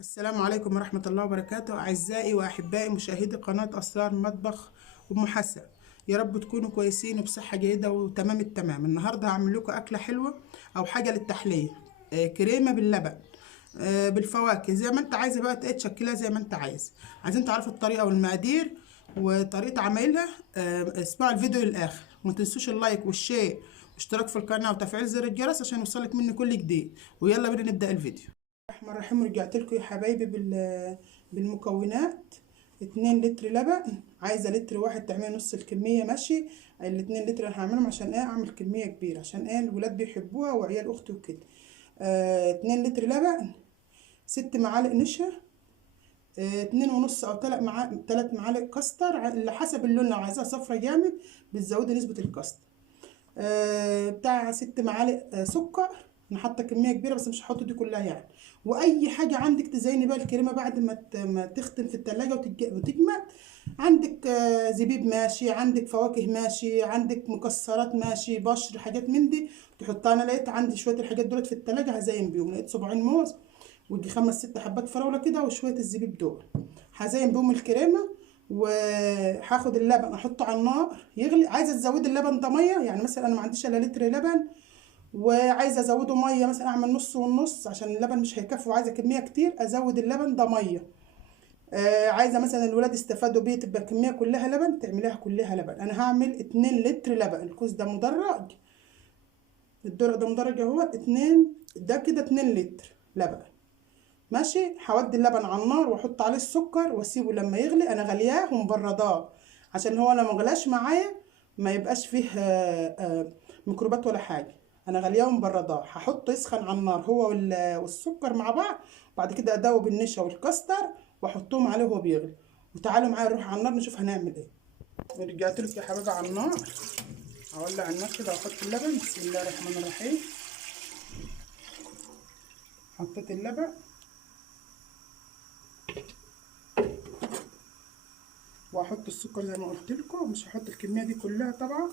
السلام عليكم ورحمة الله وبركاته. أعزائي وأحبائي مشاهدي قناة أسرار مطبخ أم حسن، يا رب تكونوا كويسين وبصحة جيدة وتمام التمام. النهاردة هعمل لكم أكلة حلوة أو حاجة للتحلية، كريمة باللبن، بالفواكه زي ما أنت عايزة بقى، تشكلها زي ما أنت عايزين تعرفوا الطريقة والمقادير وطريقة عمايلها. اسمعوا الفيديو للآخر، وما تنسوش اللايك والشير واشتراك في القناة وتفعيل زر الجرس عشان يوصلك مني كل جديد. ويلا بينا نبدأ الفيديو. الرحمن الرحيم. رجعت لكم يا حبايبي بالمكونات. 2 لتر لبن، عايزه لتر واحد تعملي نص الكميه ماشي. الاتنين لتر انا هعملهم عشان اعمل كميه كبيره، عشان الولاد بيحبوها وعيال اختي وكده. 2 لتر لبن، 6 معالق نشا، 2 ونص او 3 معالق كاستر على حسب اللون. لو عايزاها صفرة جامد بتزودي نسبه الكاستر. بتاع 6 معالق سكر. انا حاطه كميه كبيره بس مش هحط دي كلها يعني. واي حاجه عندك تزيني بقى الكريمه بعد ما تختم في التلاجة وتجمد. عندك زبيب ماشي، عندك فواكه ماشي، عندك مكسرات ماشي، بشر، حاجات من دي تحطها. انا لقيت عندي شويه الحاجات دولت في التلاجة هزين بيهم. لقيت صباعين موز ويجي 5 6 حبات فراوله كده وشويه الزبيب دول، هزين بيهم الكريمه. وهاخد اللبن احطه على النار يغلي. عايزه تزودي اللبن ده ميه، يعني مثلا انا ما عنديش الا لتر لبن وعايزه ازوده ميه، مثلا اعمل نص والنص عشان اللبن مش هيكفي وعايزه كميه كتير ازود اللبن ده ميه. عايزه مثلا الولاد يستفادوا بيه تبقى الكميه كلها لبن تعمليها كلها لبن. انا هعمل 2 لتر لبن. الكوز ده مدرج، الدرق ده مدرج اهو. 2 ده كده 2 لتر لبن ماشي. هودي اللبن على النار واحط عليه السكر واسيبه لما يغلي. انا غلياه ومبرداه عشان هو لو مغلاش معايا ما يبقاش فيه ميكروبات ولا حاجه. انا غلياه ومبرداه. هحطه يسخن على النار هو والسكر مع بعض. بعد كده ادوب النشا والكاستر واحطهم عليه وهو بيغلي. وتعالوا معايا نروح على النار نشوف هنعمل ايه. رجعت لك يا حبايبي على النار. هولع النار كده واحط اللبن. بسم الله الرحمن الرحيم. حطيت اللبن واحط السكر زي ما قلت لكم. مش هحط الكميه دي كلها طبعا،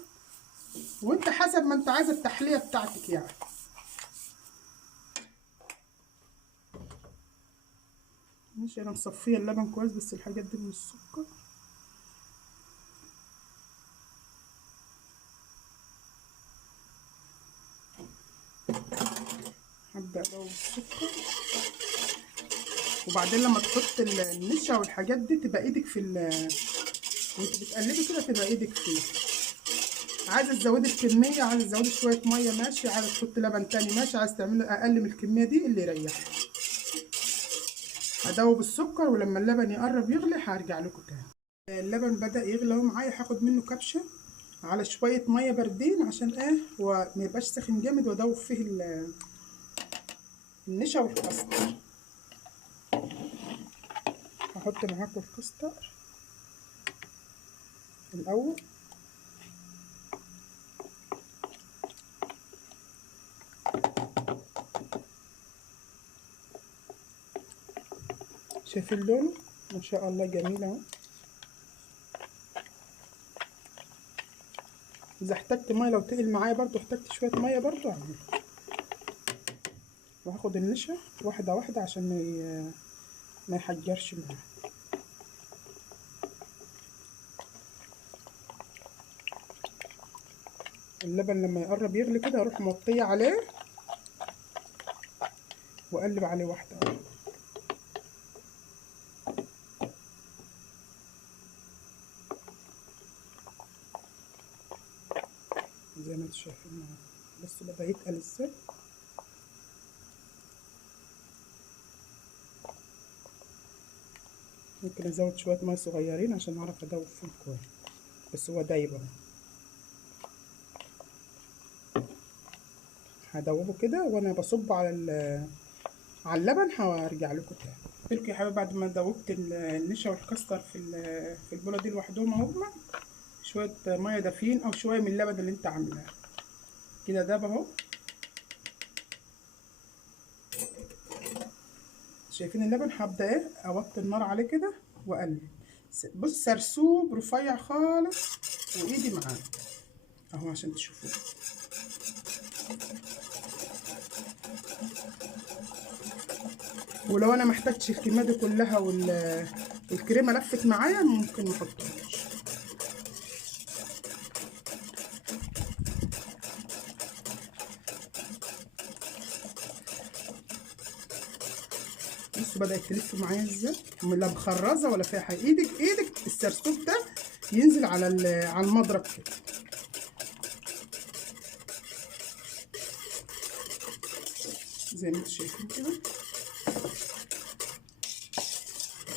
وانت حسب ما انت عايزه التحليه بتاعتك يعني. ماشي. انا مصفيه اللبن كويس بس الحاجات دي من السكر. هبدا ادوب السكر. وبعدين لما تحط النشا والحاجات دي تبقى ايدك في وانت بتقلبي كده تبقى ايدك فيه. عايزه تزودي الكميه، عايزه تزودي شويه ميه ماشي، عايزه تحطي لبن تاني ماشي، عايزه تعملي اقل من الكميه دي اللي يريحك. هدوب السكر ولما اللبن يقرب يغلي هرجع لكم تاني. اللبن بدأ يغلي اهو معايا. هاخد منه كبشه على شويه ميه باردين عشان هو ما يبقاش ساخن جامد، وادوب فيه النشا والكاستر. هحط معاكم الكاستر الاول. شايفين لونه ما شاء الله جميل اهو. اذا احتجت ميه لو تقل معايا برضو احتجت شويه ميه برضو اعمل. وهاخد النشا واحده واحده عشان ما يحجرش معايا. اللبن لما يقرب يغلي كده اروح موطيه عليه واقلب عليه واحده واحده زي ما انتم شايفين معايا. بس بدا يتقل ازاي. ممكن ازود شويه ميه صغيرين عشان اعرف ادوب فيه كويس. بس هو دايب اهو. هدوبه كده وانا بصب على اللبن. هرجع لكم تاني. قلت يا حبايبي بعد ما دوبت النشا والكاستر في البوله دي لوحدهم اهو. شويه ميه دافين او شويه من اللبن اللي انت عاملاه كده داب اهو. شايفين اللبن. هبدا اوطي النار عليه كده واقلب. بص سرسوب رفيع خالص وايدي معاه اهو عشان تشوفوه. ولو انا محتاجتش الكميه دي كلها والكريمه لفت معايا ممكن ما احطهاش. بصوا بدات تلف معايا ازاي، لا مخرزه ولا فيها حاجه. ايدك السرسوب ده ينزل على المضرب كده. زي ما انتم شايفين كده.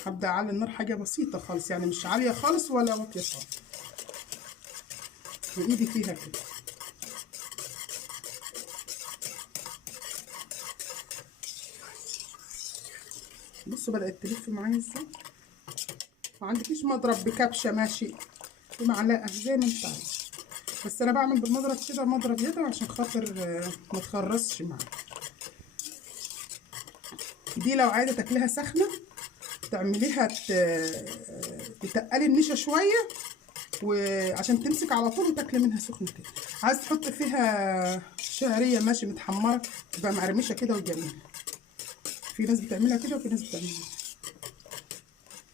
هبدا اعلي النار حاجه بسيطه خالص، يعني مش عاليه خالص ولا واطيه خالص، وايدي فيها كده. بصوا بدات تلف معايا ازاي. ما عندكيش مضرب بكبشه ماشي، بمعلقه زي ما انت عايز، بس انا بعمل بالمضرب كده، مضرب يدوي عشان خاطر ما تخرصش معايا. دي لو عايزه تاكليها سخنه تعمليها تتقلي النشا شويه وعشان تمسك على طول وتاكلي منها سخنه كده. عايز تحط فيها شعريه ماشي متحمره تبقى مقرمشه كده وجميله. في ناس بتعملها كده وفي ناس بتعملها.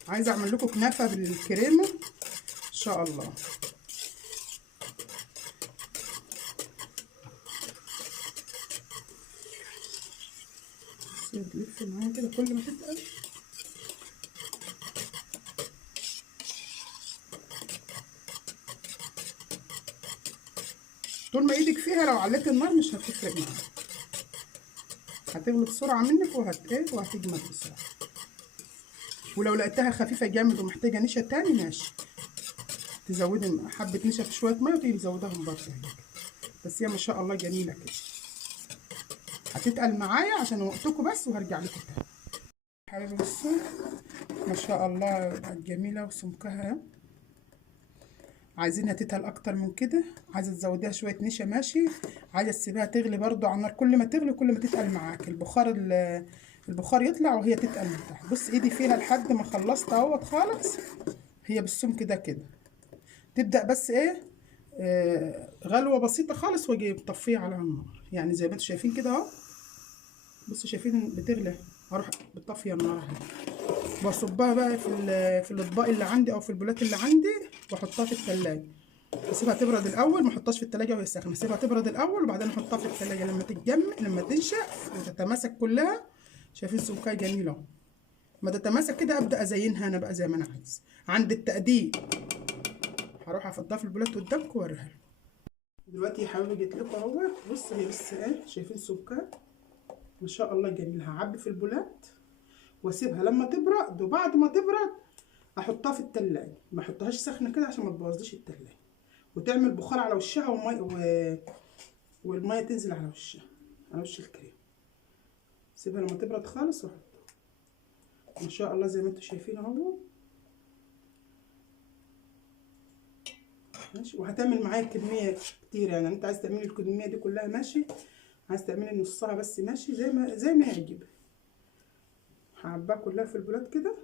عايزه اعمل لكم كنافه بالكريمه ان شاء الله. تلف معايا كده كل ما تتقل. طول ما ايدك فيها، لو عليت النار مش هتفرق معاك، هتغلي بسرعه منك وهتجمد بسرعه. ولو لقيتها خفيفه جامد ومحتاجه نشا تاني ماشي، تزودي حبه نشا في شويه ميه وتيجي مزوداهم برضه هيك. بس هي ما شاء الله جميله كده. هتتقل معايا عشان وقتكم بس وهرجع لكم تاني. حبايبي بصوا ما شاء الله جميله وسمكها. عايزينها تتقل اكتر من كده، عايزه تزوديها شويه نشا ماشي، عايزه تسيبيها تغلي برضو على النار. كل ما تغلي كل ما تتقل معاك، البخار يطلع وهي تتقل من تحت. بص ايدي فيها لحد ما خلصت اهوت خالص. هي بالسمك ده كده. تبدا بس ايه غلوه بسيطه خالص واجي مطفيه على النار، يعني زي ما انتم شايفين كده اهو. بصوا شايفين بتغلي، هروح بطفيه النار اهي. واصبها بقى في الاطباق اللي عندي او في البولات اللي عندي واحطها في الثلاجه. اسيبها تبرد الاول، ما احطهاش في الثلاجه وهي ساخنه، اسيبها تبرد الاول وبعدين احطها في الثلاجه لما تتجمد، لما تنشف وتتماسك كلها. شايفين سمكها جميله اهو. ما تتماسك كده ابدا ازينها انا بقى زي ما انا عايز. عند التقديم هروح افضها في البولات قدامكم واوريها لكم. دلوقتي يا حبايبي جيت لكم اهوت. بص هي بس ايه، شايفين سمكها ما شاء الله جميل. هعبي في البولات واسيبها لما تبرد، وبعد ما تبرد احطها في التلاجة. ما احطهاش سخنه كده عشان ما تبوظليش التلاجة وتعمل بخار على وشها والميه تنزل على وشها، على وش الكريم. سيبها لما تبرد خالص واحطها. ما شاء الله زي ما انتم شايفين اهو ماشي. وهتعمل معايا كميه كتير، يعني انت عايز تعملي الكميه دي كلها ماشي، عايز تعملي نصها بس ماشي، زي ما يعجبك. هعباها كلها في البولات كده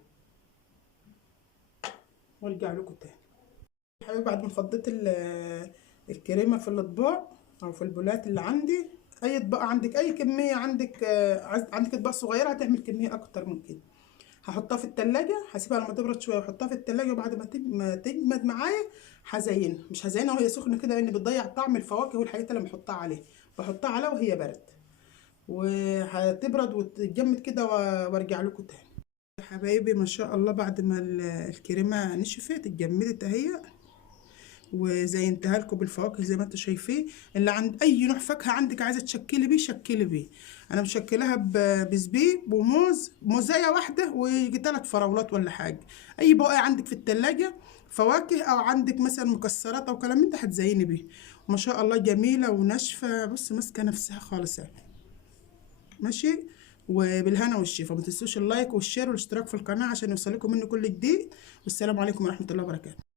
وارجع لكم تاني. يا حبيبي بعد ما فضيت الكريمه في الاطباق او في البولات اللي عندي، اي اطباق عندك، اي كميه عندك، عندك اطباق صغيره هتعمل كميه اكتر من كده. هحطها في التلاجة، هسيبها لما تبرد شويه واحطها في التلاجة، وبعد ما تجمد معايا هزينها. مش هزينها وهي سخنه كده لان بتضيع طعم الفواكه والحاجات اللي بحطها عليها، بحطها عليها وهي برد، وهتبرد وتتجمد كده وارجع لكم تاني. يا حبايبي ما شاء الله بعد ما الكريمه نشفت اتجمدت اهي، وزينتها لكم بالفواكه زي ما انتم شايفين. اللي عند اي نوع فاكهه عندك عايزه تشكلي بيه شكلي بيه. انا مشكلها بزبيب وموز، موزايه واحده و3 فراولات ولا حاجه. اي بقى عندك في التلاجة فواكه او عندك مثلا مكسرات او كلام من ده هتزيني بيه. ما شاء الله جميله وناشفه. بص ماسكه نفسها خالص اهي ماشي. وبالهنا والشفا. ما تنسوش اللايك والشير والاشتراك في القناه عشان يوصلكم مني كل جديد. والسلام عليكم ورحمه الله وبركاته.